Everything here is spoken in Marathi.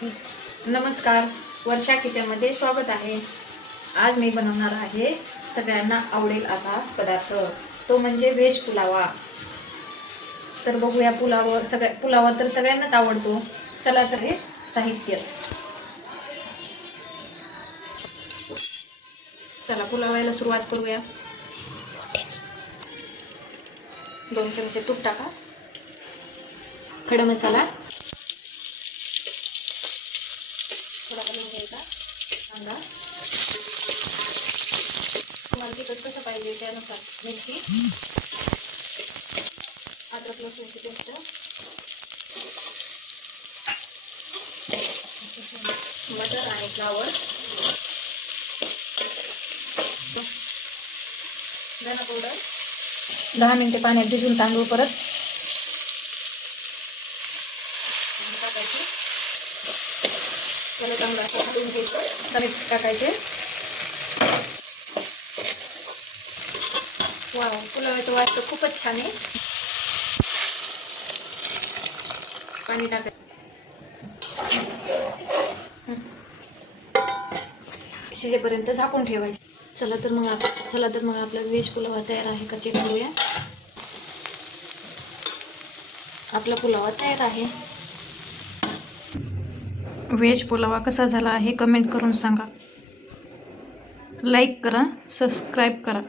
नमस्कार, वर्षा किचनमध्ये स्वागत आहे। आज मी बनवणार आहे सगळ्यांना आवडेल असा पदार्थ, तो म्हणजे व्हेज पुलावा। तर बघूया पुलावा तर सगळ्यांनाच आवडतो। चला तर हे साहित्य, चला पुलावायला सुरुवात करूया। 2 चमचे तूप टाका, खडा मसाला थोडा घालून घ्यायचा, कांदा तुम्हाला तिखट कसं पाहिजे त्यानुसार, मिरची, अद्रक लसूणची पेस्ट, मटर आणि फ्लावर, धना पावडर, 10 मिनिटे पाण्यात भिजवून तांदूळ परत टाकायचे, त्याला चांगलं असं घालून घ्यायचं, कणिक टाकायचे। वाव, पुलावाचं वास तर खूपच छान आहे। पाणी टाकायचं, शिजेपर्यंत झाकून ठेवायचं। चला तर मग आपला व्हेज पुलावा तयार आहे का चेक करूया। आपला पुलावा तयार आहे। व्हेज पुलावा कसा झाला आहे कमेंट करून सांगा, लाईक करा, सबस्क्राईब करा।